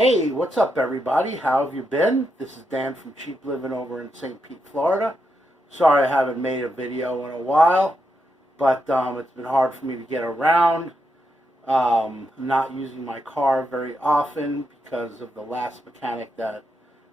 Hey, what's up, everybody? How have you been? This is Dan from Cheap Living over in St. Pete, Florida. Sorry I haven't made a video in a while, but it's been hard for me to get around. I'm not using my car very often because of the last mechanic that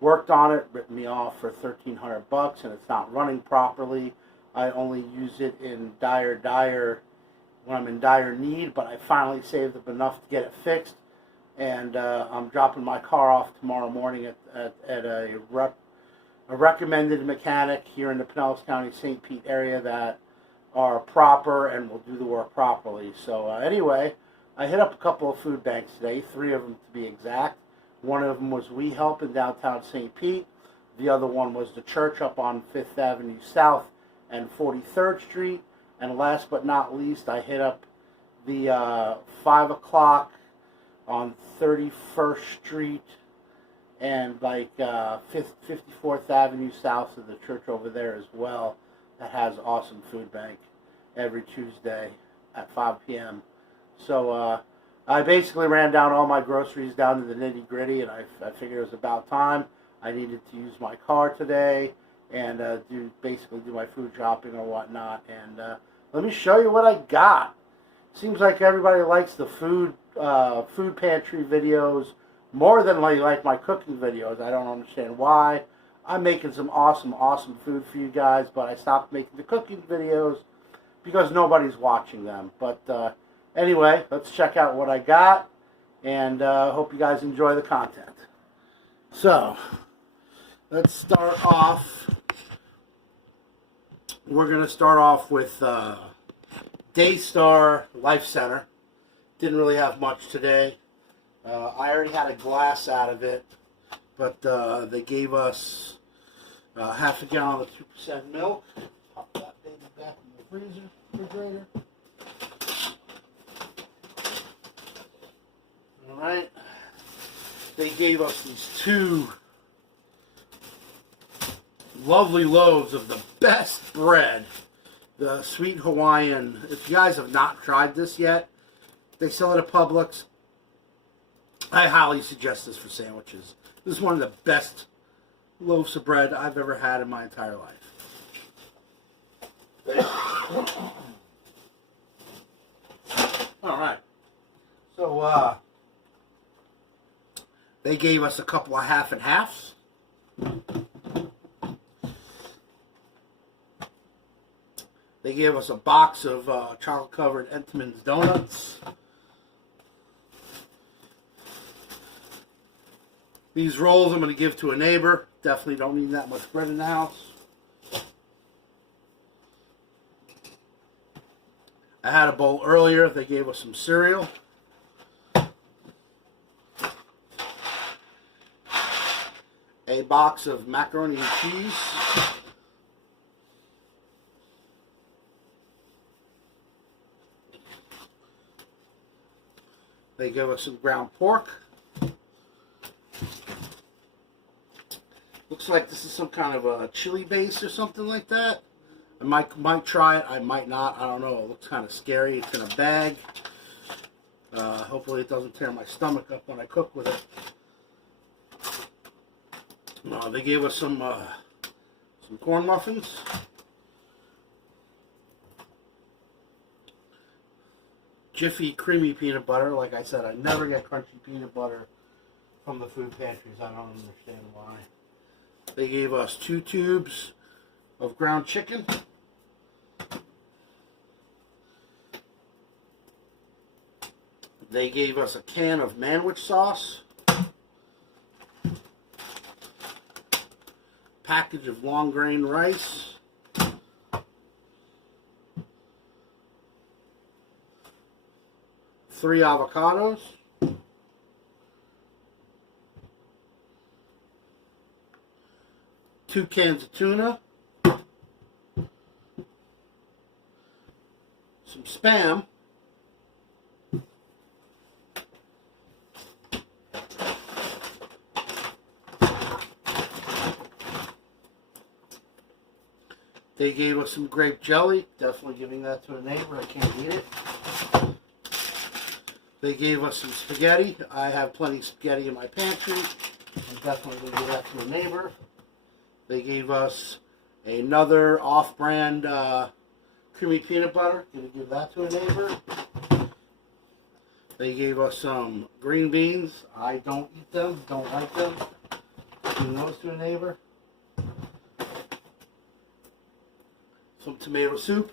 worked on it, ripped me off for $1,300 and it's not running properly. I only use it in when I'm in dire need, but I finally saved up enough to get it fixed. And I'm dropping my car off tomorrow morning at a recommended mechanic here in the Pinellas County, St. Pete area that are proper and will do the work properly. So anyway, I hit up a couple of food banks today, 3 of them to be exact. One of them was We Help in downtown St. Pete. The other one was the church up on 5th Avenue South and 43rd Street. And last but not least, I hit up the 5 o'clock on 31st Street and 54th Avenue south of the church over there as well, that has awesome food bank every Tuesday at 5 p.m. So I basically ran down all my groceries down to the nitty gritty, and I figured it was about time. I needed to use my car today and basically do my food shopping or whatnot. And let me show you what I got. Seems like everybody likes the food pantry videos more than they like my cooking videos. I don't understand why. I'm making some awesome food for you guys, but I stopped making the cooking videos because nobody's watching them. But anyway, let's check out what I got, and hope you guys enjoy the content. So, let's start off. We're going to start off with Daystar Life Center. Didn't really have much today. I already had a glass out of it, but they gave us half a gallon of 2% milk. Pop that baby back in the refrigerator. Alright. They gave us these 2 lovely loaves of the best bread. The Sweet Hawaiian. If you guys have not tried this yet, they sell it at Publix. I highly suggest this for sandwiches. This is one of the best loaves of bread I've ever had in my entire life. Alright. So, they gave us a couple of half and halves. They gave us a box of chocolate-covered Entenmann's donuts. These rolls I'm going to give to a neighbor. Definitely don't need that much bread in the house. I had a bowl earlier. They gave us some cereal. A box of macaroni and cheese. They gave us some ground pork. Looks like this is some kind of a chili base or something like that. I might try it. I might not. I don't know. It looks kind of scary. It's in a bag. Hopefully it doesn't tear my stomach up when I cook with it. They gave us some corn muffins. Jiffy creamy peanut butter. Like I said, I never get crunchy peanut butter from the food pantries. I don't understand why. They gave us 2 tubes of ground chicken. They gave us a can of manwich sauce. Package of long grain rice. Three avocados. 2 cans of tuna. Some Spam. They gave us some grape jelly. Definitely giving that to a neighbor. I can't eat it. They gave us some spaghetti. I have plenty of spaghetti in my pantry. I'm definitely going to give that to a neighbor. They gave us another off-brand creamy peanut butter. Going to give that to a neighbor. They gave us some green beans. I don't eat them, don't like them. Giving those to a neighbor. Some tomato soup.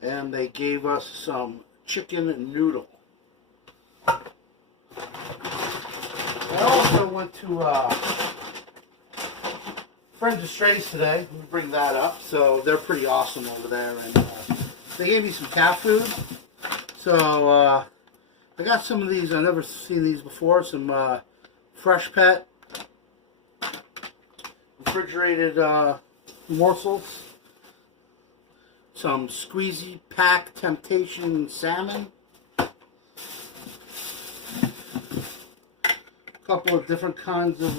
And they gave us some chicken noodle. I also went to Friends of Strays today. Let me bring that up. So they're pretty awesome over there. And they gave me some cat food. So I got some of these. I've never seen these before. Some Fresh Pet refrigerated morsels. Some Squeezy Pack Temptation Salmon. A couple of different kinds of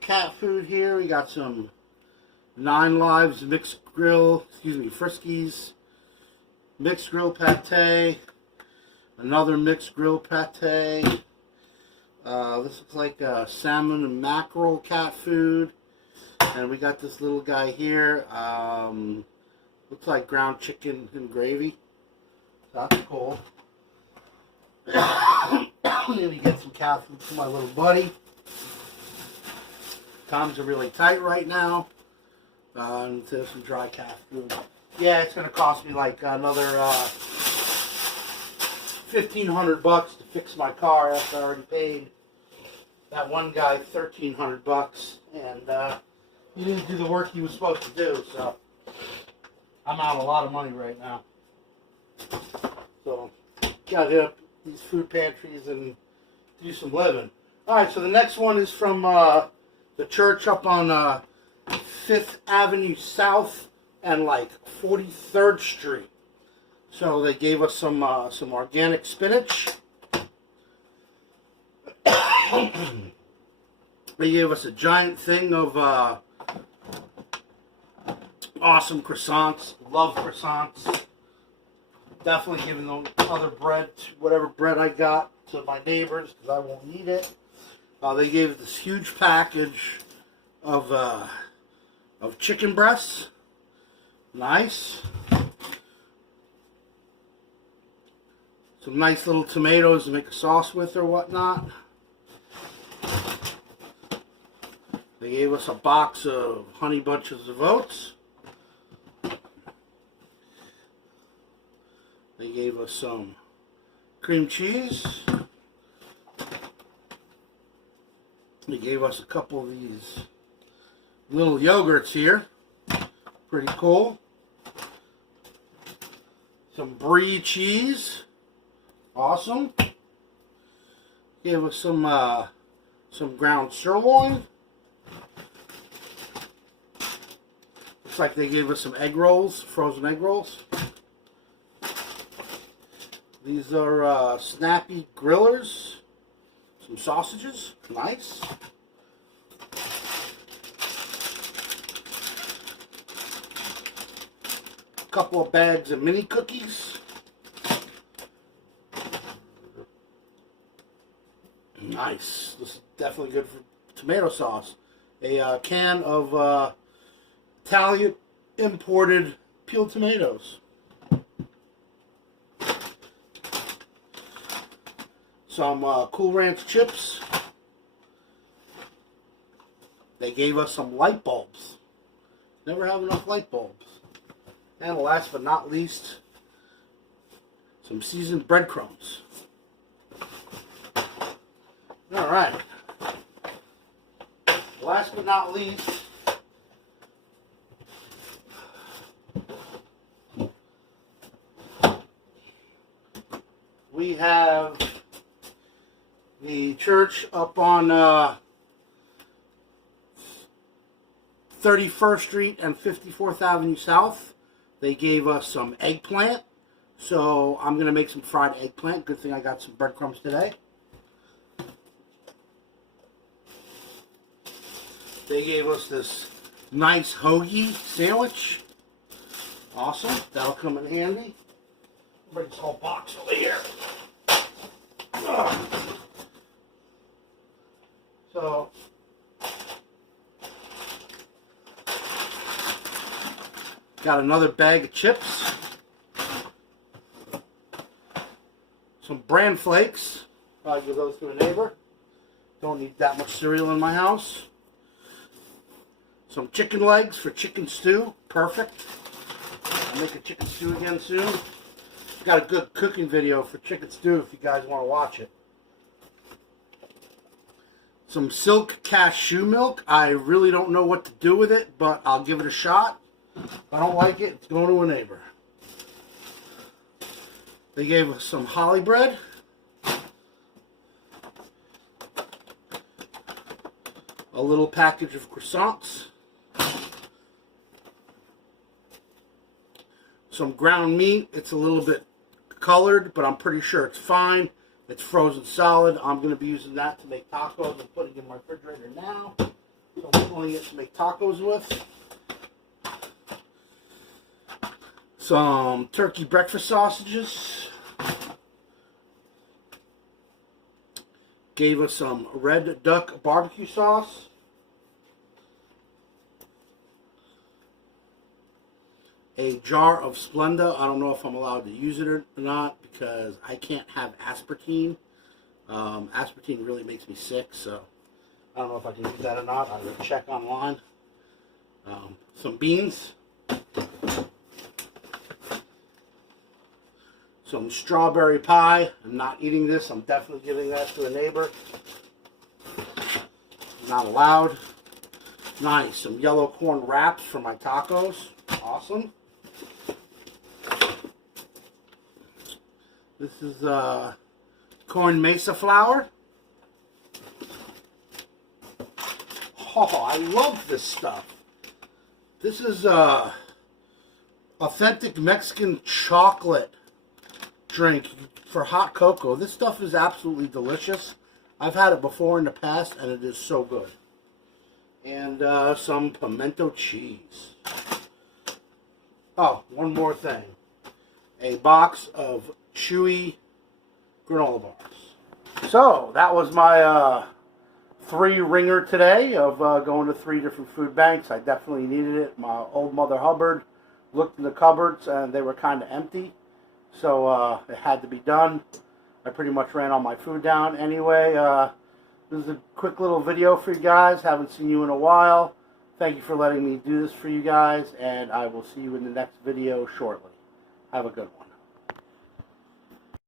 cat food here. We got some 9 Lives mixed grill, Friskies, mixed grill pate, another mixed grill pate. This looks like salmon and mackerel cat food. And we got this little guy here. Looks like ground chicken and gravy. That's cool. Let me get some cat food for my little buddy. Times are really tight right now. And there's some dry cat food. Yeah, it's going to cost me like another $1,500 to fix my car after I already paid that one guy $1,300. And he didn't do the work he was supposed to do, so I'm out a lot of money right now. So, gotta hit up these food pantries and do some living. Alright, so the next one is from the church up on 5th Avenue South and like 43rd Street. So they gave us some organic spinach. They gave us a giant thing of awesome croissants. Love croissants. Definitely giving them other bread, whatever bread I got, to my neighbors because I won't need it. They gave this huge package of chicken breasts. Nice. Some nice little tomatoes to make a sauce with or whatnot. They gave us a box of honey bunches of oats. They gave us some cream cheese. They gave us a couple of these little yogurts here. Pretty cool. Some brie cheese. Awesome. Gave us some ground sirloin. Looks like they gave us some egg rolls, frozen egg rolls. These are snappy grillers. Some sausages. Nice. A couple of bags of mini cookies. Nice. This is definitely good for tomato sauce. A can of Italian imported peeled tomatoes. Some Cool Ranch chips. They gave us some light bulbs. Never have enough light bulbs. And last but not least, some seasoned breadcrumbs. Alright. Last but not least, we have the church up on 31st Street and 54th Avenue South. They gave us some eggplant. So I'm going to make some fried eggplant. Good thing I got some breadcrumbs today. They gave us this nice hoagie sandwich. Awesome. That'll come in handy. Bring this whole box over here. So, got another bag of chips. Some bran flakes. Probably give those to a neighbor. Don't need that much cereal in my house. Some chicken legs for chicken stew. Perfect. I'll make a chicken stew again soon. Got a good cooking video for chicken stew if you guys want to watch it. Some silk cashew milk. I really don't know what to do with it, but I'll give it a shot. If I don't like it, it's going to a neighbor. They gave us some holly bread. A little package of croissants. Some ground meat. It's a little bit colored, but I'm pretty sure it's fine. It's frozen solid. I'm going to be using that to make tacos. I'm putting it in my refrigerator now. So I'm pulling it to make tacos with. Some turkey breakfast sausages. Gave us some red duck barbecue sauce. A jar of Splenda. I don't know if I'm allowed to use it or not because I can't have aspartame. Aspartame really makes me sick, so I don't know if I can use that or not. I'm going to check online. Some beans. Some strawberry pie. I'm not eating this. I'm definitely giving that to a neighbor. Not allowed. Nice. Some yellow corn wraps for my tacos. Awesome. This is corn mesa flour. Oh, I love this stuff. This is authentic Mexican chocolate drink for hot cocoa. This stuff is absolutely delicious. I've had it before in the past and it is so good. And some pimento cheese. Oh, one more thing. A box of chewy granola bars. So, that was my 3-ringer today of going to 3 different food banks. I definitely needed it. My old Mother Hubbard looked in the cupboards and they were kind of empty. So, it had to be done. I pretty much ran all my food down. Anyway, this is a quick little video for you guys. Haven't seen you in a while. Thank you for letting me do this for you guys, and I will see you in the next video shortly. Have a good one.